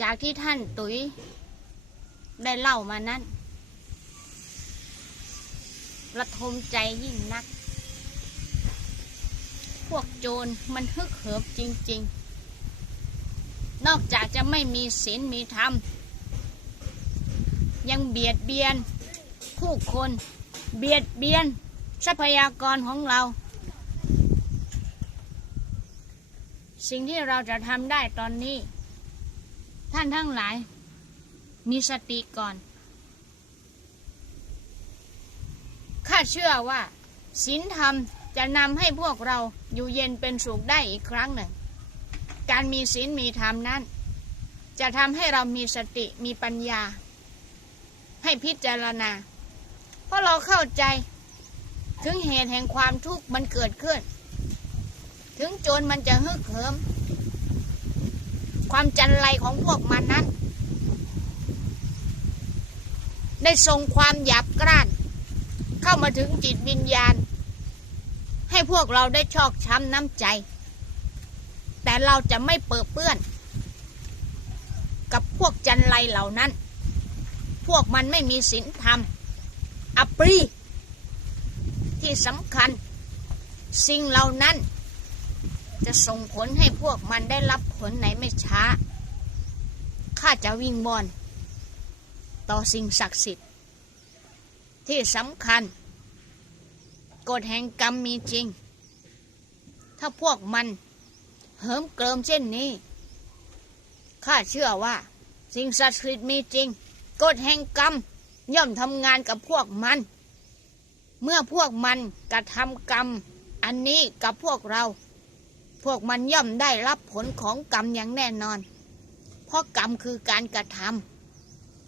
จากที่ท่านตุ๋ยได้เล่ามานั้นระทมใจยิ่งนัก พวกโจรมันฮึกเหิมจริง ๆ นอกจากจะไม่มีศีลมีธรรม ยังเบียดเบียนผู้คน เบียดเบียนทรัพยากรของเรา สิ่งที่เราจะทำได้ตอนนี้ ท่านทั้งหลาย มีสติก่อน ข้าเชื่อว่าศีลธรรมจะนำให้พวกเราอยู่เย็นเป็นสุขได้อีกครั้งหนึ่ง การมีศีลมีธรรมนั้น จะทำให้เรามีสติมีปัญญา ให้พิจารณา เพราะเราเข้าใจ ถึงเหตุแห่งความทุกข์มันเกิดขึ้น ถึงโจรมันจะฮึกเหิม ความจันไรของพวกมันนั้น ได้ส่งความหยาบกร้าน เข้ามาถึงจิตวิญญาณ ให้พวกเราได้ชอกช้ำน้ำใจ แต่เราจะไม่เปิดเปื้อน กับพวกจันไรเหล่านั้น พวกมันไม่มีศีลธรรมอปรีที่สำคัญ สิ่งเหล่านั้น จะส่งผลให้พวกมันได้รับผลไหนไม่ช้า ข้าจะวิ่งบอน ต่อสิ่งศักดิ์สิทธิ์ ที่สำคัญ กฎแห่งกรรมมีจริง ถ้าพวกมันเหิมเกริมเช่นนี้ ข้าเชื่อว่า สิ่งศักดิ์สิทธิ์มีจริง กฎแห่งกรรมย่อมทำงานกับพวกมัน เมื่อพวกมันกระทำกรรม อันนี้กับพวกเรา พวกมันย่อมได้รับผลของกรรมอย่างแน่นอน เพราะกรรมคือการกระทำ